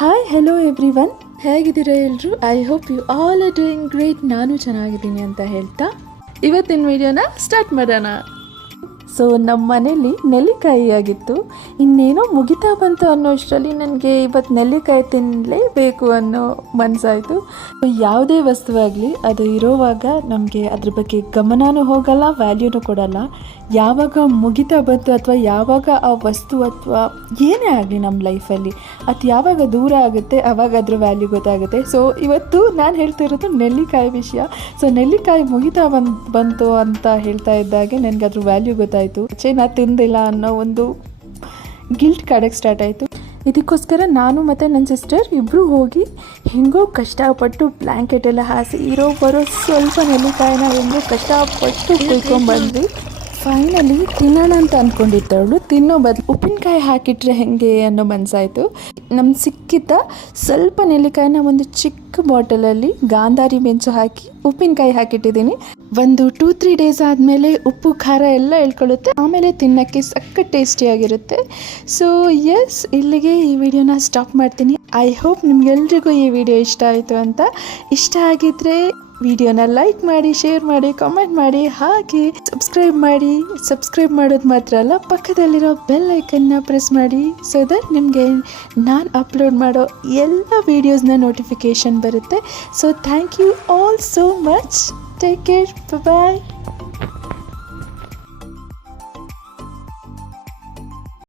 Hi hello everyone, ಹೇಗಿದ್ದೀರಾ ಎಲ್ಲರೂ? I hope you all are doing great. ನಾನು ಚೆನ್ನಾಗಿದ್ದೀನಿ ಅಂತ ಹೇಳ್ತಾ ಇವತ್ತಿನ ವಿಡಿಯೋನ ಸ್ಟಾರ್ಟ್ ಮಾಡೋಣ. ಸೊ ನಮ್ಮ ಮನೇಲಿ ನೆಲ್ಲಿಕಾಯಿ ಆಗಿತ್ತು. ಇನ್ನೇನೋ ಮುಗಿತಾ ಬಂತು ಅನ್ನೋ ಅಷ್ಟರಲ್ಲಿ ನನಗೆ ಇವತ್ತು ನೆಲ್ಲಿಕಾಯಿ ತಿನ್ನಲೇಬೇಕು ಅನ್ನೋ ಮನಸ್ಸಾಯಿತು. ಯಾವುದೇ ವಸ್ತುವಾಗಲಿ ಅದು ಇರೋವಾಗ ನಮಗೆ ಅದ್ರ ಬಗ್ಗೆ ಗಮನನೂ ಹೋಗಲ್ಲ, ವ್ಯಾಲ್ಯೂನೂ ಕೊಡಲ್ಲ. ಯಾವಾಗ ಮುಗಿತಾ ಬಂತು ಅಥವಾ ಯಾವಾಗ ಆ ವಸ್ತು ಅಥವಾ ಏನೇ ಆಗಲಿ ನಮ್ಮ ಲೈಫಲ್ಲಿ ಅದು ಯಾವಾಗ ದೂರ ಆಗುತ್ತೆ ಆವಾಗ ಅದ್ರ ವ್ಯಾಲ್ಯೂ ಗೊತ್ತಾಗುತ್ತೆ. ಸೊ ಇವತ್ತು ನಾನು ಹೇಳ್ತಿರೋದು ನೆಲ್ಲಿಕಾಯಿ ವಿಷಯ. ಸೊ ನೆಲ್ಲಿಕಾಯಿ ಮುಗಿತಾ ಬಂತು ಅಂತ ಹೇಳ್ತಾ ಇದ್ದಾಗೆ ನನಗೆ ಅದ್ರ ವ್ಯಾಲ್ಯೂ ಗೊತ್ತಾಯಿತು. ನಾ ತಿಂದಿಲ್ಲ ಅನ್ನೋ ಒಂದು ಗಿಲ್ಟ್ ಕಾಡಕ್ಕೆ ಸ್ಟಾರ್ಟ್ ಆಯಿತು. ಇದಕ್ಕೋಸ್ಕರ ನಾನು ಮತ್ತು ನನ್ನ ಸಿಸ್ಟರ್ ಇಬ್ಬರು ಹೋಗಿ ಹೆಂಗೋ ಕಷ್ಟಪಟ್ಟು ಬ್ಲ್ಯಾಂಕೆಟ್ ಎಲ್ಲ ಹಾಸಿ ಇರೋ ಬರೋ ಸ್ವಲ್ಪ ನೆಲ್ಲಿಕಾಯಿನ ಹೆಂಗೋ ಕಷ್ಟಪಟ್ಟು ಕುಯ್ಕೊಂಡ್ಬಂದ್ವಿ. ಫೈನಲಿ ತಿನ್ನೋಣ ಅಂತ ಅಂದ್ಕೊಂಡಿದ್ದವಳು ತಿನ್ನೋ ಬದಲು ಉಪ್ಪಿನಕಾಯಿ ಹಾಕಿಟ್ರೆ ಹೆಂಗೆ ಅನ್ನೋ ಮನಸ್ಸಾಯಿತು. ನಮ್ಗೆ ಸಿಕ್ಕಿದ್ದ ಸ್ವಲ್ಪ ನೆಲ್ಲಿಕಾಯಿನ ಒಂದು ಚಿಕ್ಕ ಬಾಟಲಲ್ಲಿ ಗಾಂಧಾರಿ ಮೆಣಸು ಹಾಕಿ ಉಪ್ಪಿನಕಾಯಿ ಹಾಕಿಟ್ಟಿದ್ದೀನಿ. ಒಂದು 2-3 ಡೇಸ್ ಆದಮೇಲೆ ಉಪ್ಪು ಖಾರ ಎಲ್ಲ ಇಳ್ಕೊಳ್ಳುತ್ತೆ, ಆಮೇಲೆ ತಿನ್ನೋಕ್ಕೆ ಸಖತ್ ಟೇಸ್ಟಿಯಾಗಿರುತ್ತೆ. ಸೊ ಎಸ್, ಇಲ್ಲಿಗೆ ಈ ವಿಡಿಯೋನ ಸ್ಟಾಪ್ ಮಾಡ್ತೀನಿ. ಐ ಹೋಪ್ ನಿಮ್ಗೆಲ್ರಿಗೂ ಈ ವಿಡಿಯೋ ಇಷ್ಟ ಆಯಿತು ಅಂತ. ಇಷ್ಟ ಆಗಿದ್ದರೆ ವಿಡಿಯೋನ ಲೈಕ್ ಮಾಡಿ, ಶೇರ್ ಮಾಡಿ, ಕಾಮೆಂಟ್ ಮಾಡಿ, ಹಾಗೆ ಸಬ್ಸ್ಕ್ರೈಬ್ ಮಾಡೋದು ಮಾತ್ರ ಅಲ್ಲ, ಪಕ್ಕದಲ್ಲಿರೋ ಬೆಲ್ ಐಕನ್ನ ಪ್ರೆಸ್ ಮಾಡಿ. ಸೊ ದಟ್ ನಿಮಗೆ ನಾನು ಅಪ್ಲೋಡ್ ಮಾಡೋ ಎಲ್ಲ ವೀಡಿಯೋಸ್ನ ನೋಟಿಫಿಕೇಷನ್ ಬರುತ್ತೆ. So thank you all so much. Take care, bye.